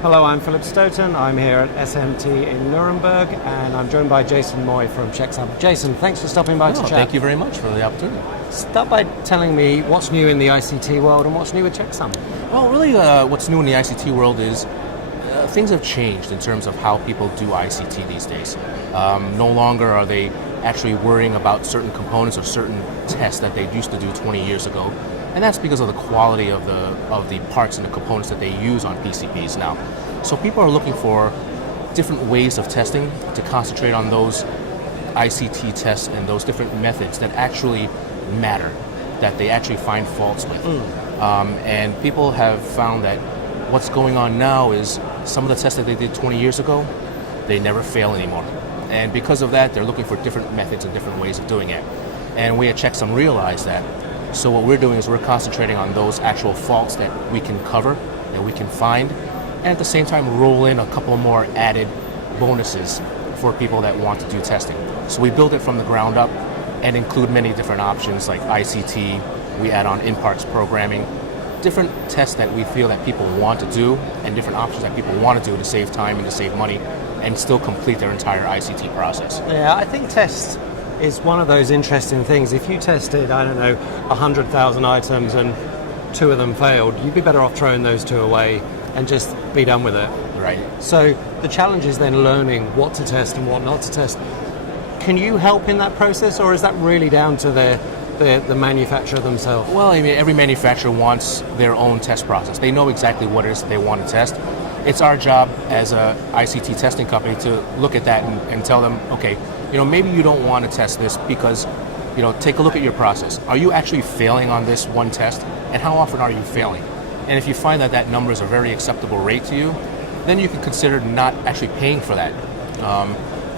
Hello, I'm Philip Stoughton. I'm here at SMT in Nuremberg, and I'm joined by Jayson Moy from Checksum. Jayson, thanks for stopping by to chat. Thank you very much for the opportunity. Start by telling me what's new in the ICT world and what's new with Checksum. Well, really, what's new in the ICT world is things have changed in terms of how people do ICT these days. No longer are they actually worrying about certain components or certain tests that they used to do 20 years ago. And that's because of the quality of the parts and the components that they use on PCBs now. So people are looking for different ways of testing to concentrate on those ICT tests and those different methods that actually matter, that they actually find faults with. And people have found that what's going on now is some of the tests that they did 20 years ago, they never fail anymore. And because of that, they're looking for different methods and different ways of doing it. And we at Checksum realize that. So what we're doing is we're concentrating on those actual faults that we can cover, that we can find, and at the same time roll in a couple more added bonuses for people that want to do testing. So we build it from the ground up and include many different options like ICT, we add on in-parts programming, different tests that we feel that people want to do and different options that people want to do to save time and to save money and still complete their entire ICT process. Yeah, I think tests is one of those interesting things. If you tested, 100,000 items and 2 of them failed, you'd be better off throwing those 2 away and just be done with it. Right. So the challenge is then learning what to test and what not to test. Can you help in that process, or is that really down to the manufacturer themselves? Well, I mean, every manufacturer wants their own test process. They know exactly what it is that they want to test. It's our job as a ICT testing company to look at that and tell them, okay, maybe you don't want to test this because, take a look at your process. Are you actually failing on this one test? And how often are you failing? And if you find that that number is a very acceptable rate to you, then you can consider not actually paying for that.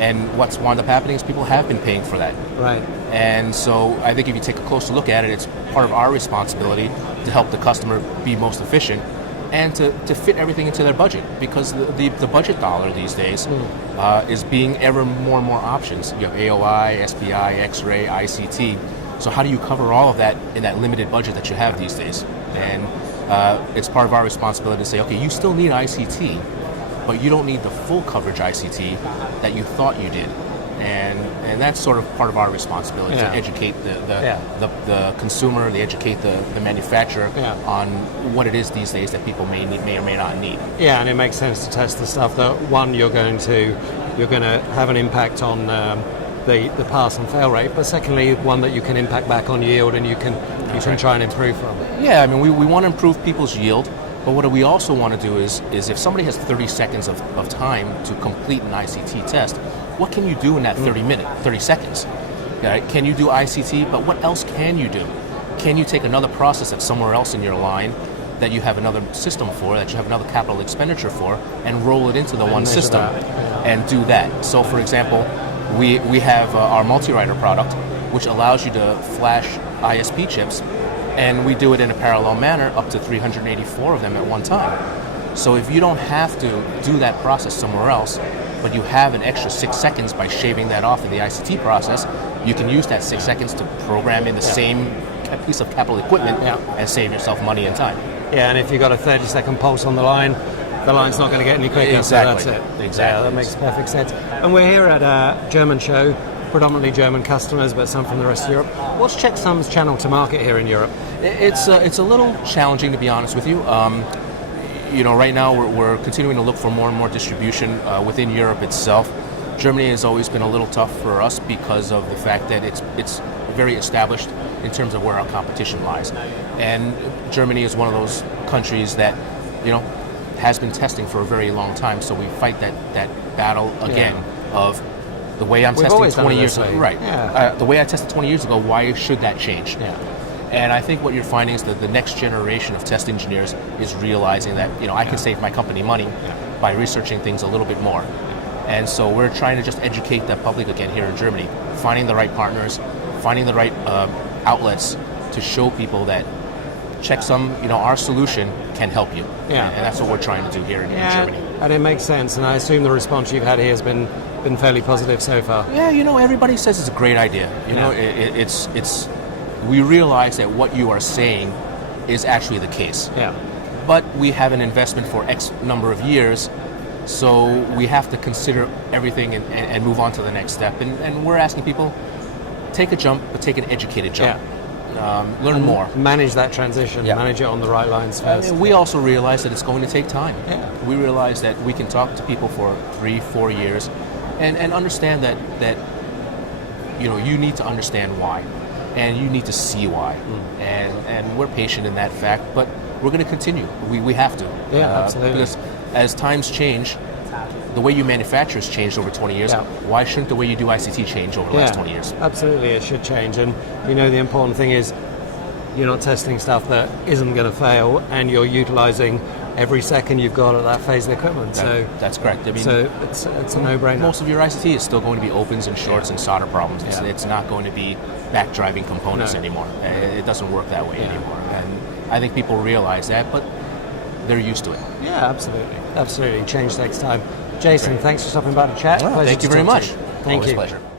And what's wound up happening is people have been paying for that. Right. And so I think if you take a closer look at it, it's part of our responsibility to help the customer be most efficient and to fit everything into their budget, because the budget dollar these days is being ever more and more options. You have AOI, SPI, X-ray, ICT. So how do you cover all of that in that limited budget that you have these days? And it's part of our responsibility to say, okay, you still need ICT, but you don't need the full coverage ICT that you thought you did. And that's sort of part of our responsibility to educate the consumer, to educate the manufacturer on what it is these days that people may or may not need. Yeah, and it makes sense to test the stuff that, one, you're going to have an impact on the pass and fail rate, but secondly, one that you can impact back on yield and you can try and improve from. Yeah, I mean, we want to improve people's yield. But what we also want to do is if somebody has 30 seconds of time to complete an ICT test, what can you do in that 30 seconds? Right? Can you do ICT, but what else can you do? Can you take another process that's somewhere else in your line that you have another system for, that you have another capital expenditure for, and roll it into the one system and do that? So for example, we have our multi-writer product, which allows you to flash ISP chips, and we do it in a parallel manner, up to 384 of them at one time. So if you don't have to do that process somewhere else, but you have an extra 6 seconds by shaving that off in the ICT process, you can use that 6 seconds to program in the same piece of capital equipment and save yourself money and time. Yeah, and if you've got a 30-second pulse on the line's not going to get any quicker. Exactly. So that's it. Exactly. Yeah, that makes perfect sense. And we're here at a German show, predominantly German customers, but some from the rest of Europe. What's Checksum's channel to market here in Europe? It's a little challenging, to be honest with you. Right now we're continuing to look for more and more distribution within Europe itself. Germany has always been a little tough for us because of the fact that it's very established in terms of where our competition lies. And Germany is one of those countries that, has been testing for a very long time. So we fight that battle again of the way I'm testing 20 years ago. Right. Yeah. The way I tested 20 years ago, why should that change? Yeah. And I think what you're finding is that the next generation of test engineers is realizing that, I can save my company money by researching things a little bit more. And so we're trying to just educate the public again here in Germany, finding the right partners, finding the right outlets to show people that Checksum, our solution can help you. Yeah. And that's what we're trying to do here in Germany. And it makes sense, and I assume the response you've had here has been fairly positive so far. Yeah, everybody says it's a great idea. We realize that what you are saying is actually the case. Yeah. but we have an investment for X number of years, so we have to consider everything and move on to the next step. And we're asking people, take a jump, but take an educated jump. Learn more. Manage that transition, manage it on the right lines first. We also realize that it's going to take time. Yeah. We realize that we can talk to people for 3-4 years and understand that you need to understand why, and you need to see why. And we're patient in that fact, but we're going to continue. We have to. Yeah, absolutely. Because as times change, the way you manufacture has changed over 20 years. Why shouldn't the way you do ICT change over the last 20 years? Absolutely, it should change. And the important thing is you're not testing stuff that isn't going to fail, and you're utilizing every second you've got at that phase of equipment. That's correct. I mean, so it's a no-brainer. Most of your ICT is still going to be opens and shorts and solder problems. It's not going to be back-driving components anymore. It doesn't work that way anymore. And I think people realize that, but they're used to it. Yeah, absolutely. Change takes time. Jayson, thanks for stopping by to chat. Thank you very much. Thank you. Always a pleasure.